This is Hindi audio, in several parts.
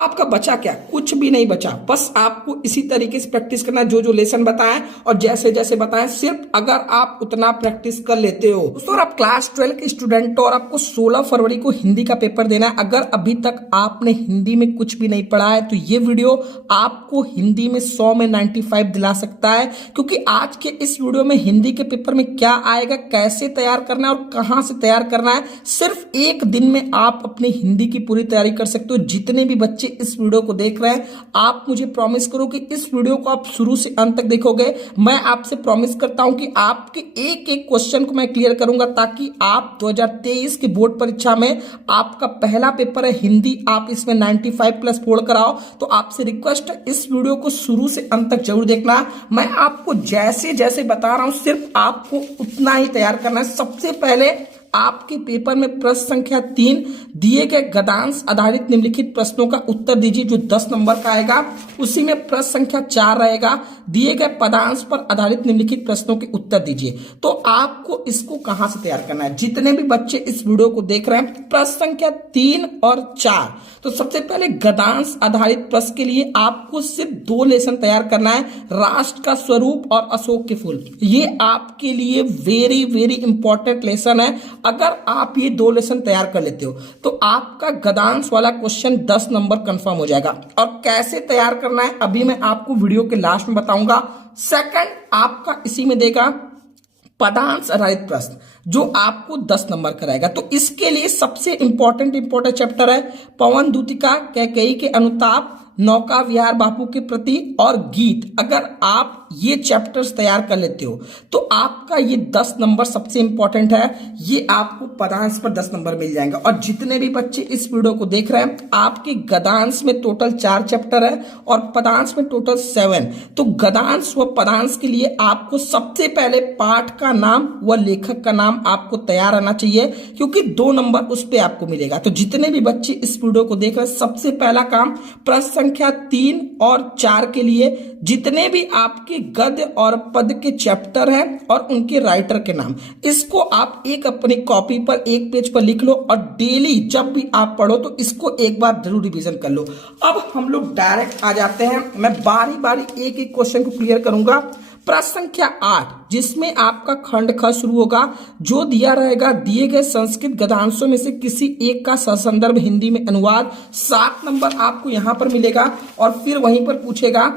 आपका बचा क्या? कुछ भी नहीं बचा। बस आपको इसी तरीके से प्रैक्टिस करना है, जो जो लेसन बताएं और जैसे जैसे बताएं, सिर्फ अगर आप उतना प्रैक्टिस कर लेते हो। दोस्तों, आप क्लास 12 के स्टूडेंट हो और आपको 16 फरवरी को हिंदी का पेपर देना है। अगर अभी तक आपने हिंदी में कुछ भी नहीं पढ़ा है तो ये वीडियो आपको हिंदी में 100 में 95 दिला सकता है, क्योंकि आज के इस वीडियो में हिंदी के पेपर में क्या आएगा, कैसे तैयार करना है और कहां से तैयार करना है, सिर्फ एक दिन में आप अपनी हिंदी की पूरी तैयारी कर सकते हो। जितने भी बच्चे इस वीडियो को देख रहे हैं, आप मुझे प्रॉमिस करो कि इस वीडियो को आप शुरू से अंत तक देखोगे। मैं आपसे प्रॉमिस करता हूं कि आपके एक एक क्वेश्चन को मैं क्लियर करूंगा, ताकि आप 2023 की बोर्ड परीक्षा में आपका पहला पेपर है हिंदी, आप इसमें 95 प्लस फोड़ कराओ। तो आपसे रिक्वेस्ट है, इस वीडियो को शुरू से अंत तक जरूर देखना। मैं आपको जैसे जैसे बता रहा हूं, सिर्फ आपको उतना ही तैयार करना है। सबसे पहले आपके पेपर में प्रश्न संख्या 3 दिए गए गद्यांश आधारित निम्नलिखित प्रश्नों का उत्तर दीजिए, जो 10 नंबर का आएगा। उसी में प्रश्न संख्या 4 रहेगा, दिए गए पदांश पर आधारित निम्नलिखित प्रश्नों के उत्तर दीजिए। तो आपको इसको कहां से तैयार करना है? जितने भी बच्चे इस वीडियो को देख रहे हैं, प्रश्न संख्या 3 और 4। तो सबसे पहले गद्यांश आधारित प्रश्न के लिए आपको सिर्फ 2 लेसन तैयार करना है, राष्ट्र का स्वरूप और अशोक के फूल। ये आपके लिए वेरी वेरी इंपॉर्टेंट लेसन है। अगर आप ये 2 लेसन तैयार कर लेते हो तो आपका गद्यांश वाला क्वेश्चन 10 नंबर कंफर्म हो जाएगा। और कैसे तैयार करना है अभी मैं आपको वीडियो के लास्ट में बताऊंगा। सेकंड आपका इसी में देगा पदांश आधारित प्रश्न, जो आपको 10 नंबर कराएगा। तो इसके लिए सबसे इंपॉर्टेंट चैप्टर है पवन दूतिका, कैकेयी के अनुताप, नौका विहार बापू के प्रति और गीत। अगर आप ये चैप्टर्स तैयार कर लेते हो तो आपका ये 10 नंबर सबसे इंपॉर्टेंट है, ये आपको पदांश पर 10 नंबर मिल जाएंगे। और जितने भी बच्चे इस वीडियो को देख रहे हैं, आपके गद्यांश में टोटल 4 चैप्टर है और पदांश में टोटल 7। तो गद्यांश व पदांश के लिए आपको सबसे पहले पाठ का नाम व लेखक का नाम आपको तैयार आना चाहिए, क्योंकि 2 नंबर उस पर आपको मिलेगा। तो जितने भी बच्चे इस वीडियो को देख रहे हैं, सबसे पहला काम प्रश्न संख्या 3 और 4 के लिए जितने भी आपके गद्य और पद के चैप्टर हैं और उनके राइटर के नाम, इसको आप एक अपनी कॉपी पर एक पेज पर लिख लो और डेली जब भी आप पढ़ो तो इसको एक बार जरूर रिवीजन कर लो। अब हम लोग डायरेक्ट आ जाते हैं, मैं बारी बारी एक एक क्वेश्चन को क्लियर करूंगा। प्रश्न संख्या 8, जिसमें आपका खंड ख शुरू होगा, जो दिया रहेगा दिए गए संस्कृत गद्यांशों में से किसी एक का ससंदर्भ हिंदी में अनुवाद। 7 नंबर आपको यहां पर मिलेगा। और फिर वहीं पर पूछेगा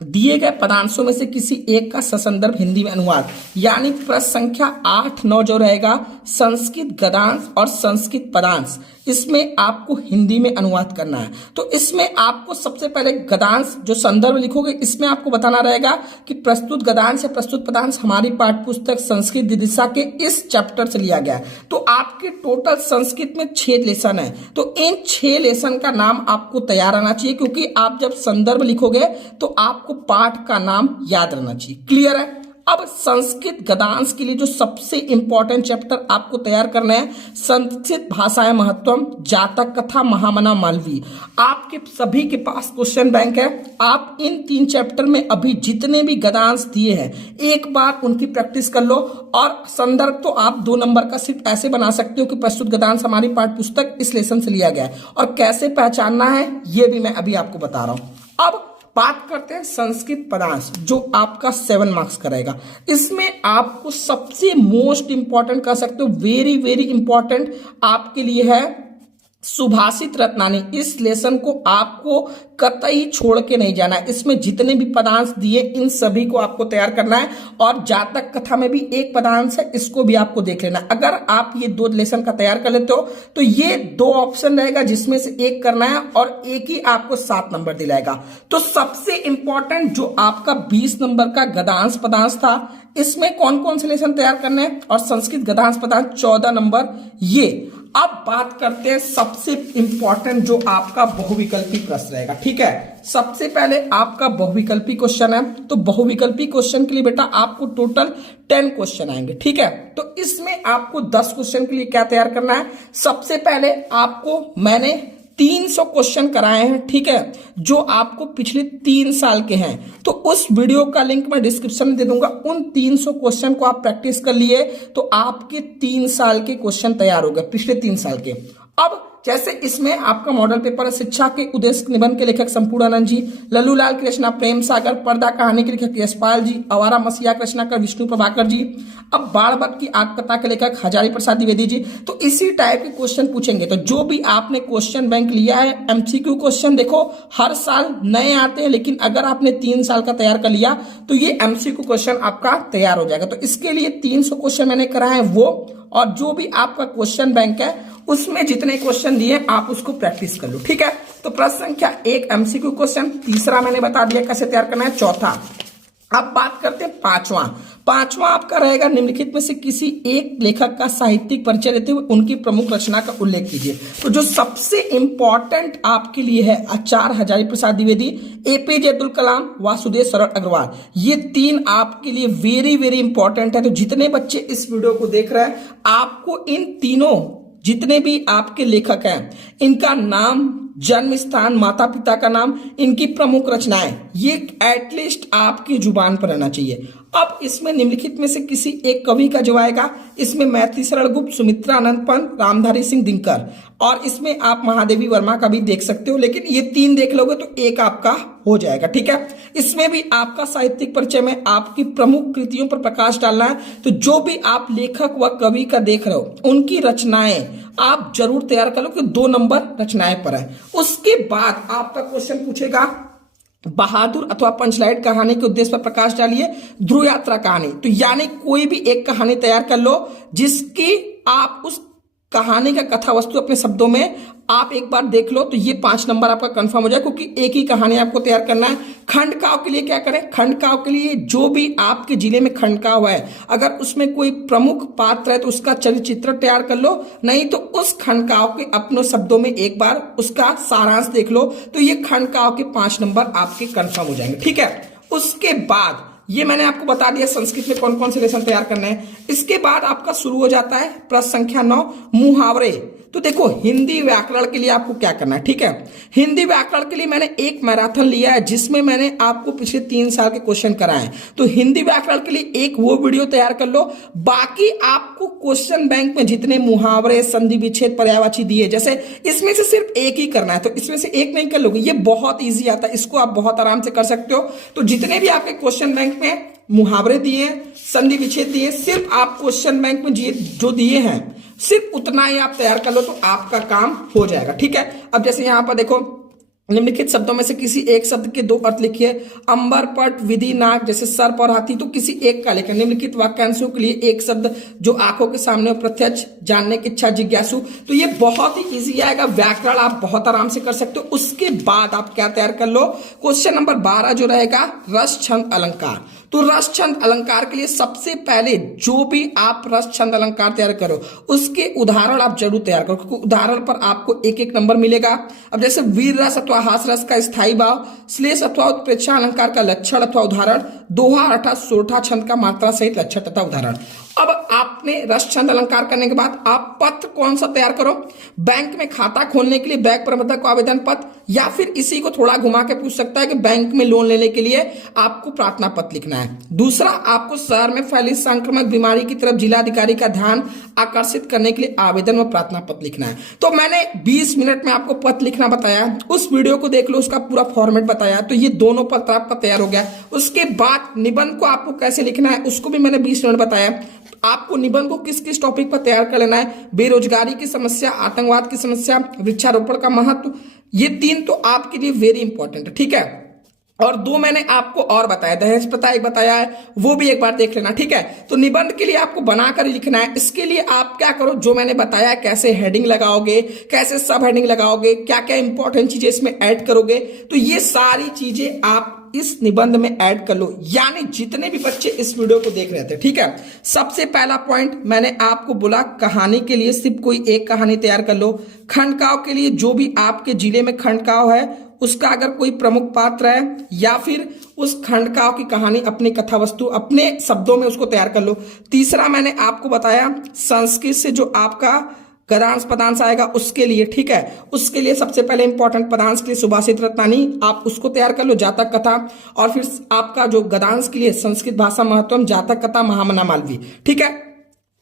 दिए गए पदांशों में से किसी एक का ससंदर्भ हिंदी में अनुवाद, यानी प्रश्न संख्या 8, 9 जो रहेगा संस्कृत गद्यांश और संस्कृत पदांश, इसमें आपको हिंदी में अनुवाद करना है। तो इसमें आपको सबसे पहले गद्यांश जो संदर्भ लिखोगे, इसमें आपको बताना रहेगा कि प्रस्तुत गद्यांश या प्रस्तुत पदांश हमारी पाठ्य पुस्तक संस्कृत दिदिशा के इस चैप्टर से लिया गया है। तो आपके टोटल संस्कृत में 6 लेसन है। तो इन 6 लेसन का नाम आपको तैयार आना चाहिए, क्योंकि आप जब संदर्भ लिखोगे तो आपको पाठ का नाम याद रहना चाहिए। क्लियर है? अब संस्कृत गद्यांश के लिए जो सबसे इंपॉर्टेंट चैप्टर आपको तैयार करना है, संस्कृत भाषाएं महत्वम, जातक कथा, महामना मालवी। आपके सभी के पास क्वेश्चन बैंक है। आप इन 3 चैप्टर में अभी जितने भी गद्यांश दिए हैं, एक बार उनकी प्रैक्टिस कर लो। और संदर्भ तो आप 2 नंबर का सिर्फ ऐसे बना सकते हो कि प्रस्तुत गद्यांश हमारी पाठ्य पुस्तक इस लेसन से लिया गया है। और कैसे पहचानना है ये भी मैं अभी आपको बता रहा हूं। अब बात करते हैं संस्कृत पदांश, जो आपका 7 मार्क्स करेगा। इसमें आपको सबसे मोस्ट इंपॉर्टेंट कह सकते हो, वेरी वेरी इंपॉर्टेंट आपके लिए है सुभाषित रत्नानी। इस लेसन को आपको कतई छोड़ के नहीं जाना है। इसमें जितने भी पदांश दिए इन सभी को आपको तैयार करना है। और जातक कथा में भी एक पदांश है, इसको भी आपको देख लेना है। अगर आप ये 2 लेसन का तैयार कर लेते हो तो ये 2 ऑप्शन रहेगा, जिसमें से एक करना है और एक ही आपको 7 नंबर दिलाएगा। तो सबसे इंपॉर्टेंट जो आपका 20 नंबर का गद्यांश पदांश था, इसमें कौन कौन से लेसन तैयार करने हैं, और संस्कृत गद्यांश पदांश 14 नंबर ये। अब बात करते हैं सबसे इंपॉर्टेंट जो आपका बहुविकल्पी प्रश्न रहेगा। ठीक है, सबसे पहले आपका बहुविकल्पी क्वेश्चन है। तो बहुविकल्पी क्वेश्चन के लिए बेटा आपको टोटल 10 क्वेश्चन आएंगे। ठीक है, तो इसमें आपको 10 क्वेश्चन के लिए क्या तैयार करना है? सबसे पहले आपको मैंने 300 क्वेश्चन कराए हैं, ठीक है, जो आपको पिछले 3 साल के हैं। तो उस वीडियो का लिंक मैं डिस्क्रिप्शन में दे दूंगा। उन 300 क्वेश्चन को आप प्रैक्टिस कर लिए तो आपके 3 साल के क्वेश्चन तैयार हो गए, पिछले 3 साल के। अब जैसे इसमें आपका मॉडल पेपर है शिक्षा के उद्देश्य निबंध के लेखक संपूर्णानंद जी, लल्लूलाल की रचना प्रेम सागर, पर्दा कहानी के लेखक यशपाल जी, आवारा मसीहा की रचनाकार विष्णु प्रभाकर जी, अब बाणभट्ट की आत्मकथा के लेखक हजारी प्रसाद द्विवेदी जी। तो इसी टाइप के क्वेश्चन पूछेंगे। तो जो भी आपने क्वेश्चन बैंक लिया है, एमसीक्यू क्वेश्चन देखो हर साल नए आते हैं, लेकिन अगर आपने 3 साल का तैयार कर लिया तो ये एमसीक्यू क्वेश्चन आपका तैयार हो जाएगा। तो इसके लिए 300 क्वेश्चन मैंने करा है वो, और जो भी आपका क्वेश्चन बैंक है उसमें जितने क्वेश्चन दिए आप उसको प्रैक्टिस कर लो, ठीक है। तो प्रश्न संख्या 1 एमसीक्यू क्वेश्चन, तीसरा मैंने बता दिया कैसे तैयार करना है, चौथा। अब बात करते हैं पांचवा आपका रहेगा निम्नलिखित में से किसी एक लेखक का साहित्यिक परिचय देते हुए उनकी प्रमुख रचना का उल्लेख कीजिए। तो जो सबसे इंपॉर्टेंट आपके लिए है, आचार्य हजारी प्रसाद द्विवेदी, एपीजे अब्दुल कलाम, वासुदेव शरण अग्रवाल, ये 3 आपके लिए वेरी वेरी इंपॉर्टेंट है। तो जितने बच्चे इस वीडियो को देख रहे हैं, आपको इन तीनों जितने भी आपके लेखक हैं इनका नाम, जन्म स्थान, माता पिता का नाम, इनकी प्रमुख रचनाएं, ये एटलीस्ट आपकी जुबान पर रहना चाहिए। अब इसमें निम्नलिखित में से किसी एक कवि का जो आएगा, इसमें मैथिली शरण गुप्त, सुमित्रा आनंद पंत, रामधारी सिंह दिनकर, और इसमें आप महादेवी वर्मा का भी देख सकते हो, लेकिन ये 3 देख लोगे तो एक आपका हो जाएगा, ठीक है। इसमें भी आपका साहित्यिक परिचय में आपकी प्रमुख कृतियों पर प्रकाश डालना है। तो जो भी आप लेखक व कवि का देख रहे हो उनकी रचनाएं आप जरूर तैयार कर लो कि 2 नंबर रचनाएं पर है। उसके बाद आपका क्वेश्चन पूछेगा बहादुर अथवा पंचलाइट कहानी के उद्देश्य पर प्रकाश डालिए, ध्रुव यात्रा कहानी। तो यानी कोई भी एक कहानी तैयार कर लो जिसकी आप उस कहानी का कथा वस्तु अपने शब्दों में आप एक बार देख लो, तो ये 5 नंबर आपका कंफर्म हो जाए, क्योंकि एक ही कहानी आपको तैयार करना है। खंडकाव्य के लिए क्या करें, खंडकाव्य के लिए जो भी आपके जिले में खंडकाव्य है, अगर उसमें कोई प्रमुख पात्र है तो उसका चलचित्र तैयार कर लो, नहीं तो उस खंडकाव्य के अपने शब्दों में एक बार उसका सारांश देख लो। तो ये खंडकाव्य के 5 नंबर आपके कंफर्म हो जाएंगे, ठीक है। उसके बाद ये मैंने आपको बता दिया संस्कृत में कौन कौन से लेसन तैयार करने हैं। इसके बाद आपका शुरू हो जाता है प्रश्न संख्या 9 मुहावरे। तो देखो हिंदी व्याकरण के लिए आपको क्या करना है, ठीक है। हिंदी व्याकरण के लिए मैंने एक मैराथन लिया है जिसमें मैंने आपको पिछले 3 साल के क्वेश्चन कराए हैं। तो हिंदी व्याकरण के लिए एक वो वीडियो तैयार कर लो। बाकी आपको क्वेश्चन बैंक में जितने मुहावरे, संधि विच्छेद, पर्यायवाची दिए, जैसे इसमें से सिर्फ एक ही करना है, तो इसमें से एक नहीं कर लोगे, ये बहुत ईजी आता है, इसको आप बहुत आराम से कर सकते हो। तो जितने भी आपके क्वेश्चन बैंक में मुहावरे दिए, संधि विच्छेद दिए, सिर्फ आप क्वेश्चन बैंक में जो दिए हैं सिर्फ उतना ही आप तैयार कर लो तो आपका काम हो जाएगा, ठीक है। अब जैसे यहां पर देखो निम्नलिखित शब्दों में से किसी एक शब्द के 2 अर्थ लिखिए, अंबर, पट, विधि, नाक, जैसे सर्प और हाथी, तो किसी एक का लेकर निम्नलिखित वाक्यांशों के लिए एक शब्द जो आंखों के सामने हो, प्रत्यक्ष, जानने की इच्छा, जिज्ञासु। तो ये बहुत ही इजी आएगा, व्याकरण आप बहुत आराम से कर सकते हो। उसके बाद आप क्या तैयार कर लो, क्वेश्चन नंबर 12 जो रहेगा रस, छंद, अलंकार। तो रस, छंद, अलंकार के लिए सबसे पहले जो भी आप रस, छंद, अलंकार तैयार करो उसके उदाहरण आप जरूर तैयार करो, क्योंकि उदाहरण पर आपको एक एक नंबर मिलेगा। अब जैसे वीर रस अथवा हास रस का स्थायी भाव, श्लेष अथवा उत्प्रेक्षा अलंकार का लक्षण अथवा उदाहरण, दोहा अर्थात सोरठा छंद का मात्रा सहित लक्षण तथा उदाहरण। अब आपने रस, छंद, अलंकार करने के बाद आप पत्र कौन सा तैयार करो, बैंक में खाता खोलने के लिए बैंक प्रबंधक को आवेदन पत्र, या फिर इसी को थोड़ा घुमा के पूछ सकता है कि बैंक में लोन लेने के लिए आपको प्रार्थना पत्र लिखना है। दूसरा, आपको शहर में फैली संक्रामक बीमारी की तरफ जिलाधिकारी का ध्यान आकर्षित करने के लिए आवेदन व प्रार्थना पत्र लिखना है। तो मैंने 20 मिनट में आपको पत्र लिखना बताया, उस वीडियो को देख लो, उसका पूरा फॉर्मेट बताया। तो ये दोनों पत्र आपका तैयार हो गया। उसके बाद निबंध को आपको कैसे लिखना है उसको भी मैंने 20 मिनट बताया। आपको निबंध को किस किस टॉपिक पर तैयार कर लेना है, बेरोजगारी की समस्या, आतंकवाद की समस्या, वृक्षारोपण का महत्व, ये 3 तो आपके लिए वेरी इंपॉर्टेंट है, ठीक है। और 2 मैंने आपको और बताया, दहेज प्रथा एक बताया है, वो भी एक बार देख लेना, ठीक है। तो निबंध के लिए आपको बनाकर लिखना है। इसके लिए आप क्या करो, जो मैंने बताया कैसे हेडिंग लगाओगे, कैसे सब हेडिंग लगाओगे, क्या क्या इंपॉर्टेंट चीजें इसमें ऐड करोगे, तो ये सारी चीजें आप इस निबंध में ऐड कर लो। यानी जितने भी बच्चे इस वीडियो को देख रहे थे, ठीक है, सबसे पहला पॉइंट मैंने आपको बोला, कहानी के लिए सिर्फ कोई एक कहानी तैयार कर लो। खंडकाव्य के लिए जो भी आपके जिले में खंडकाव्य है उसका अगर कोई प्रमुख पात्र है, या फिर उस खंडकाव्य की कहानी, अपनी कथा वस्तु अपने शब्दों में उसको तैयार कर लो। तीसरा मैंने आपको बताया संस्कृत से जो आपका गद्यांश पदांश आएगा उसके लिए, ठीक है, उसके लिए सबसे पहले इंपॉर्टेंट पदांश के लिए सुभाषित रत्नानी, आप उसको तैयार कर लो, जातक कथा। और फिर आपका जो गद्यांश के लिए संस्कृत भाषा महत्वम, जातक कथा, महामना मालवी, ठीक है।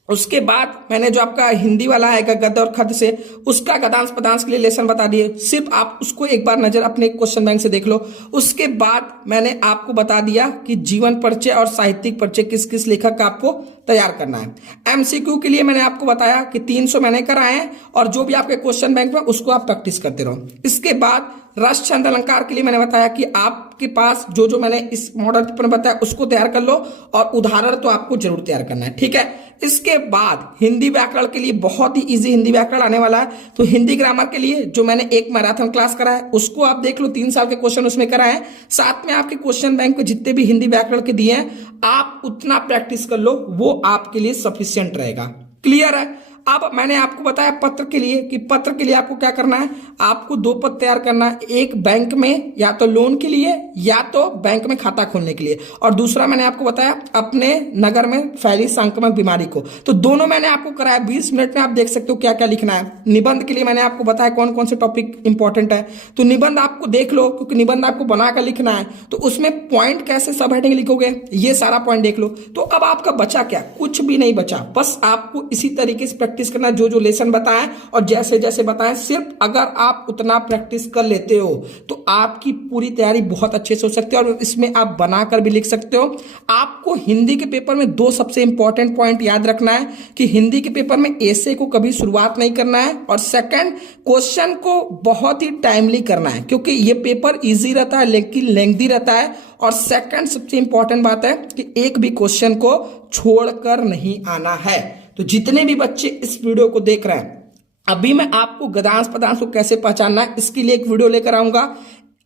उसके बाद मैंने जो आपका हिंदी वाला आएगा गद्य और खद्य से, उसका गद्यांश पदांश के लिए लेसन बता दिए, सिर्फ आप उसको एक बार नजर अपने क्वेश्चन बैंक से देख लो। उसके बाद मैंने आपको बता दिया कि जीवन परिचय और साहित्यिक परिचय किस किस लेखक का आपको तैयार करना है। एमसीक्यू के लिए मैंने आपको बताया कि 300 मैंने कराए हैं और जो भी आपके क्वेश्चन बैंक में उसको आप प्रैक्टिस करते रहो। इसके बाद रस छंद अलंकार के लिए मैंने बताया कि आपके पास जो जो मैंने इस मॉडल पर बताया उसको तैयार कर लो और उदाहरण तो आपको जरूर तैयार करना है, ठीक है। इसके बाद हिंदी व्याकरण के लिए बहुत ही इजी हिंदी व्याकरण आने वाला है, तो हिंदी ग्रामर के लिए जो मैंने एक मैराथन क्लास करा है उसको आप देख लो, 3 साल के क्वेश्चन उसमें कराए हैं। साथ में आपके क्वेश्चन बैंक में जितने भी हिंदी व्याकरण के दिए हैं आप उतना प्रैक्टिस कर लो, वो आपके लिए सफिशियंट रहेगा। क्लियर है। अब मैंने आपको बताया पत्र के लिए कि पत्र के लिए आपको क्या करना है, आपको 2 पत्र तैयार करना है, एक बैंक में या तो लोन के लिए या तो बैंक में खाता खोलने के लिए, और दूसरा मैंने आपको बताया अपने नगर में फैली संक्रमक बीमारी को। तो दोनों मैंने आपको कराया, 20 मिनट में आप देख सकते हो क्या क्या लिखना है। निबंध के लिए मैंने आपको बताया कौन कौन से टॉपिक इंपॉर्टेंट है, तो निबंध आपको देख लो क्योंकि निबंध आपको बनाकर लिखना है, तो उसमें पॉइंट कैसे सब हेडिंग लिखोगे ये सारा पॉइंट देख लो। तो अब आपका बचा क्या, कुछ भी नहीं बचा, बस आपको इसी तरीके से प्रैक्टिस करना, जो जो लेसन बताएं और जैसे जैसे बताएं, सिर्फ अगर आप उतना प्रैक्टिस कर लेते हो तो आपकी पूरी तैयारी बहुत अच्छे से हो सकती है और इसमें आप बनाकर भी लिख सकते हो। आपको हिंदी के पेपर में 2 सबसे इंपॉर्टेंट पॉइंट याद रखना है कि हिंदी के पेपर में ऐसे को कभी शुरुआत नहीं करना है, और सेकंड क्वेश्चन को बहुत ही टाइमली करना है क्योंकि ये पेपर इजी रहता है लेकिन लेंथी रहता है, और सेकंड सबसे इंपॉर्टेंट बात है कि एक भी क्वेश्चन को छोड़कर नहीं आना है। तो जितने भी बच्चे इस वीडियो को देख रहे हैं, अभी मैं आपको गद्यांश पदांश को कैसे पहचानना है इसके लिए एक वीडियो लेकर आऊंगा।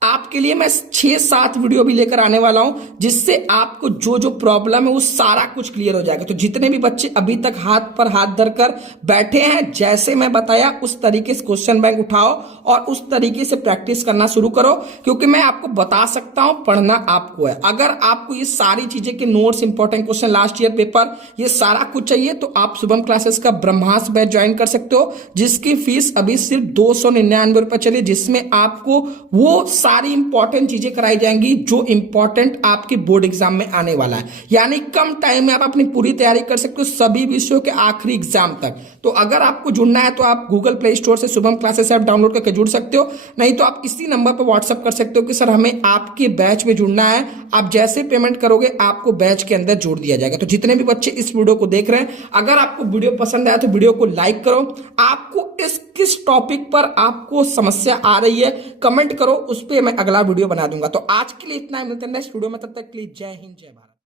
आपके लिए मैं 6-7 वीडियो भी लेकर आने वाला हूं जिससे आपको जो जो प्रॉब्लम है वो सारा कुछ क्लियर हो जाएगा। तो जितने भी बच्चे अभी तक हाथ पर हाथ धरकर बैठे हैं, जैसे मैं बताया उस तरीके से क्वेश्चन बैंक उठाओ और उस तरीके से प्रैक्टिस करना शुरू करो, क्योंकि मैं आपको बता सकता हूं पढ़ना आपको है। अगर आपको ये सारी चीजें के notes, important question, last year paper, ये सारा कुछ चाहिए तो आप शुभम क्लासेस का ब्रह्मास्त्र बैच ज्वाइन कर सकते हो, जिसकी फीस अभी सिर्फ 299 रुपए चली, जिसमें आपको वो सारी इंपॉर्टेंट चीजें कराई जाएंगी जो इंपॉर्टेंट आपके बोर्ड एग्जाम में आने वाला है। यानी कम टाइम में आप अपनी पूरी तैयारी कर सकते हो सभी विषयों के आखिरी एग्जाम तक। तो अगर आपको जुड़ना है तो आप गूगल प्ले स्टोर से शुभम क्लासेस ऐप डाउनलोड करके जुड़ सकते हो, नहीं तो आप इसी नंबर पर व्हाट्सअप कर सकते हो कि सर हमें आपके बैच में जुड़ना है। आप जैसे पेमेंट करोगे आपको बैच के अंदर जोड़ दिया जाएगा। तो जितने भी बच्चे इस वीडियो को देख रहे हैं, अगर आपको वीडियो पसंद आया तो वीडियो को लाइक करो। आपको इस किस टॉपिक पर आपको समस्या आ रही है कमेंट करो, उस पर मैं अगला वीडियो बना दूंगा। तो आज के लिए इतना ही, मिलते हैं नेक्स्ट वीडियो में, तब तक के लिए जय हिंद जय भारत।